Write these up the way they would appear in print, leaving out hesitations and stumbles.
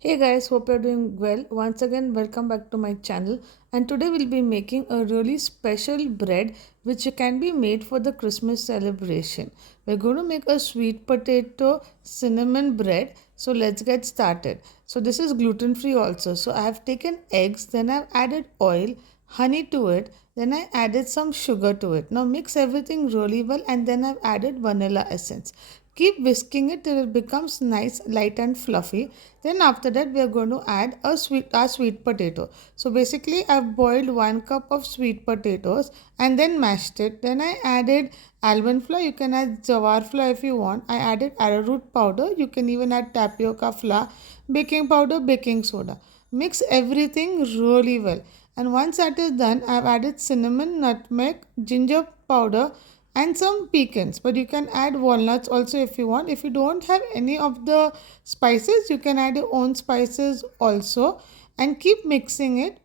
Hey guys, hope you're doing well. Once again, welcome back to my channel. And today we'll be making a really special bread which can be made for the Christmas celebration. We're going to make a sweet potato cinnamon bread. So let's get started. So this is gluten free also. So I have taken eggs, then I've added oil, honey to it, then I added some sugar to it. Now mix everything really well and then I've added vanilla essence. Keep whisking it till it becomes nice, light and fluffy. Then after that we are going to add a sweet potato. So basically I've boiled 1 cup of sweet potatoes and then mashed it. Then I added almond flour. You can add jawar flour if you want. I added arrowroot powder. You can even add tapioca flour, baking powder, baking soda. Mix everything really well. And once that is done, I've added cinnamon, nutmeg, ginger powder and some pecans, but you can add walnuts also if you want. If you don't have any of the spices, you can add your own spices also and keep mixing it.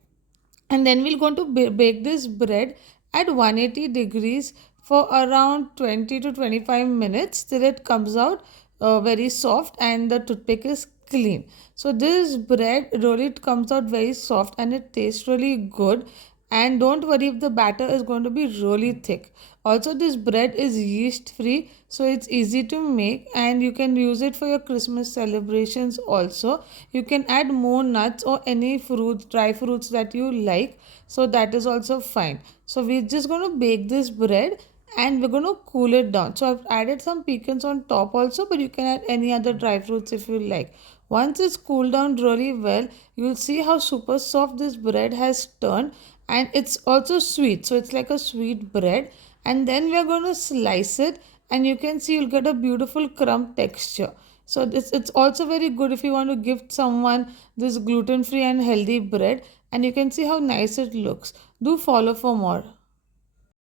And then we're going to bake this bread at 180 degrees for around 20 to 25 minutes till it comes out very soft and the toothpick is clean. So this bread really comes out very soft and it tastes really good. And don't worry if the batter is going to be really thick. Also this bread is yeast free, so it's easy to make and you can use it for your Christmas celebrations also. You can add more nuts or any fruits, dry fruits that you like, so that is also fine. So we're just going to bake this bread and we're going to cool it down. So I've added some pecans on top also, but you can add any other dry fruits if you like. Once it's cooled down really well, you'll see how super soft this bread has turned, and it's also sweet, so it's like a sweet bread. And then we're going to slice it and you can see you'll get a beautiful crumb texture. So this it's also very good if you want to gift someone this gluten free and healthy bread, and you can see how nice it looks. Do follow for more.